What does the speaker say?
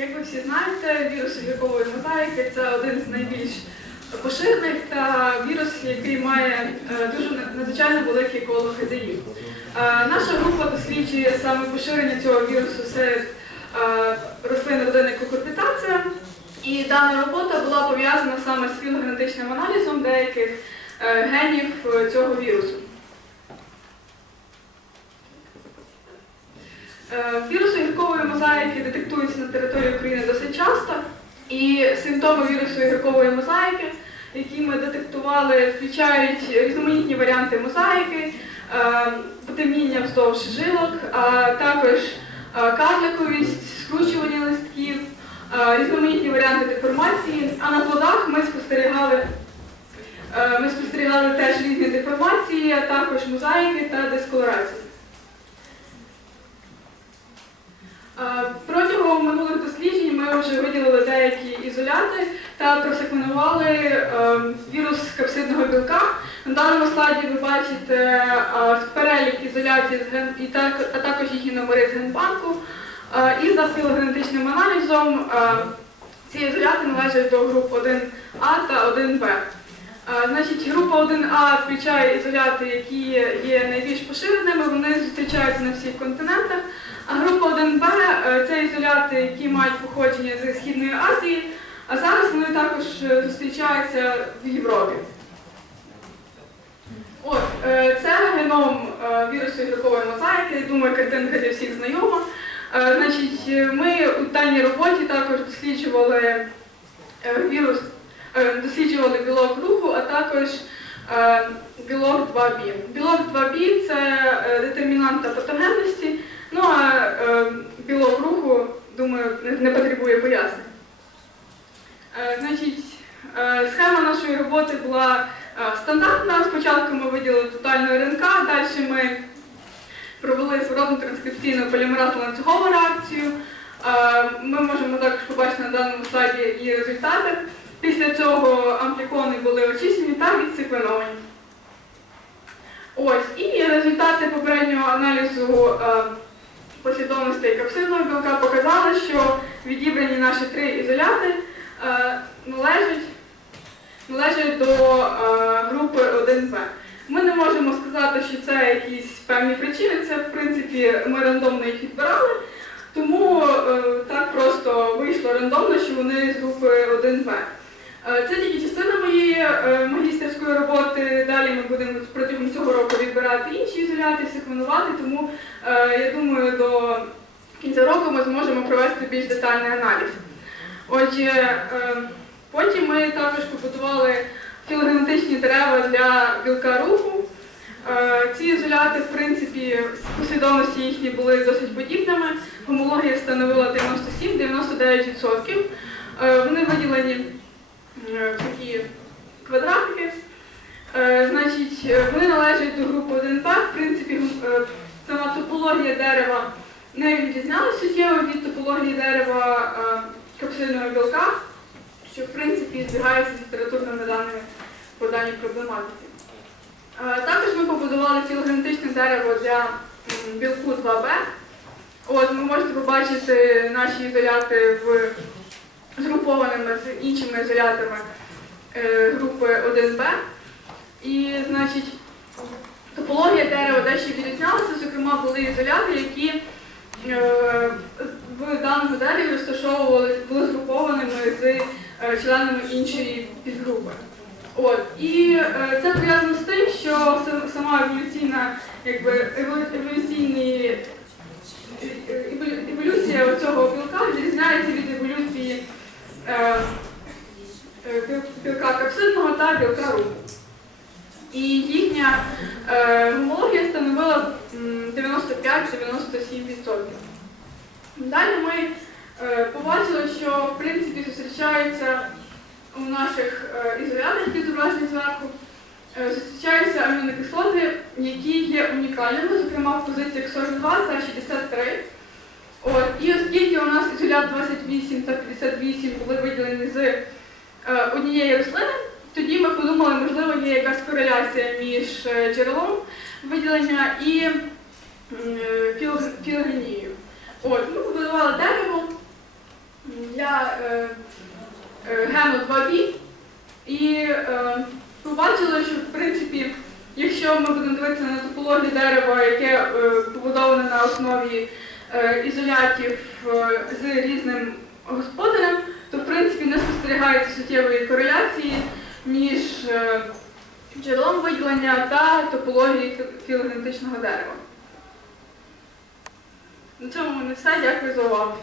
Як ви всі знаєте, вірус гіркової мозаїки це один з найбільш поширених та вірус, який має е, дуже надзвичайно велике коло хазяїв. Е, Наша група досліджує саме поширення цього вірусу серед е, рослин родини кукурбітація, і дана робота була пов'язана саме з філогенетичним аналізом деяких генів цього вірусу. Віруси гіркової мозаїки детектуються на і симптоми вірусу гіркової мозаїки, які ми детектували, включають різноманітні варіанти мозаїки, е, потемніння вздовж жилок, а також е, карликовість, скручування листків, е, різноманітні варіанти деформації. А на плодах ми спостерігали, е, ми спостерігали теж різні деформації, а також мозаїки та дисколорації. Протягом минулих досліджень ми вже виділили ізоляти та просеквенували е, вірус капсидного білка. На даному слайді ви бачите е, перелік ізолятів з ген- і так- а також їхні номери з генбанку. Е, І за філогенетичним аналізом е, ці ізоляти належать до груп 1А та 1Б. Е, Значить, група 1А включає ізоляти, які є найбільш поширеними, вони зустрічаються на всіх континентах. А група 1Б е, це ізоляти, які мають походження з Східної Азії, а зараз вони також е, зустрічаються в Європі. От, е, це геном е, вірусу ігрокової мозаїки. Думаю, картинка для всіх знайома. Значить, ми у даній роботі також досліджували вірус, досліджували білок руху, а також білок 2B. Білок 2B це е, детермінант патогенності. Ну а білок руху, думаю, не потребує пояснень. Е, значить, е, схема нашої роботи була е, стандартна. Спочатку ми виділили тотальну РНК, далі ми провели зворотну транскрипційну полімеразну ланцюгову реакцію. Ми можемо також побачити на даному слайді її результати. Після цього амплікони були очищені та відсеквеновані. Ось, і результати попереднього аналізу послідовностей капсидного білка показали, що відібрані наші три ізоляти е, належать, належать до е, групи 1Б. Ми не можемо сказати, що це якісь певні причини, це в принципі ми рандомно їх відбирали, тому е, так просто вийшло рандомно, що вони з групи 1Б. Е, Це тільки частина моєї магістерської роботи. Далі ми будемо протягом цього року відбирати інші ізоляти, секвенувати, тому я думаю, до кінця року ми зможемо провести більш детальний аналіз. Отже, е, потім ми також побудували філогенетичні дерева для білка руху. Е, Ці ізоляти, в принципі, послідовності їхні були досить подібними. Гомологія становила 97-99%. Е, Вони виділені е, такі квадратики. Значить, вони належать до групи 1П. В принципі, сама топологія дерева не відрізнялася суттєво від топології дерева капсульного білка, що в принципі збігається з літературними даними по даній проблематиці. Е, Також ми побудували філогенетичне дерево для білку 2Б. От, ви можете побачити наші ізоляти в згрупованими з іншими ізолятами е, групи 1Б. І, значить, топологія дерева дещо відрізнялася, зокрема, були ізоляти, які е, в даному дереві розташовувалися, були згрупованими з е, членами іншої підгрупи. От. І е, це пов'язано з тим, що сама еволюційна, якби, еволю- еволюційні е, еволю- еволюція цього білка відрізняється від еволюції е, е, білка капсидного та білка руху. І їхня е, гомологія становила 95-97%. Далі ми е, побачили, що в принципі зустрічаються у наших е, ізолятах, які зображені зверху, е, зустрічаються амінокислоти, які є унікальними, зокрема в позиціях 42 та 63. От, і оскільки у нас ізолят 28 та 58 були виділені з однієї рослини, тоді ми подумали, можливо, є якась кореляція між джерелом виділення і філогенією. Ми побудували дерево, для е, е, гену 2B. І е, побачили, що в принципі, якщо ми будемо дивитися на топологію дерева, яке побудоване на основі ізолятів з різним господарем, то в принципі не спостерігається суттєвої кореляції між джерелом виділення та топологією філогенетичного дерева. На цьому мене все. Дякую за увагу.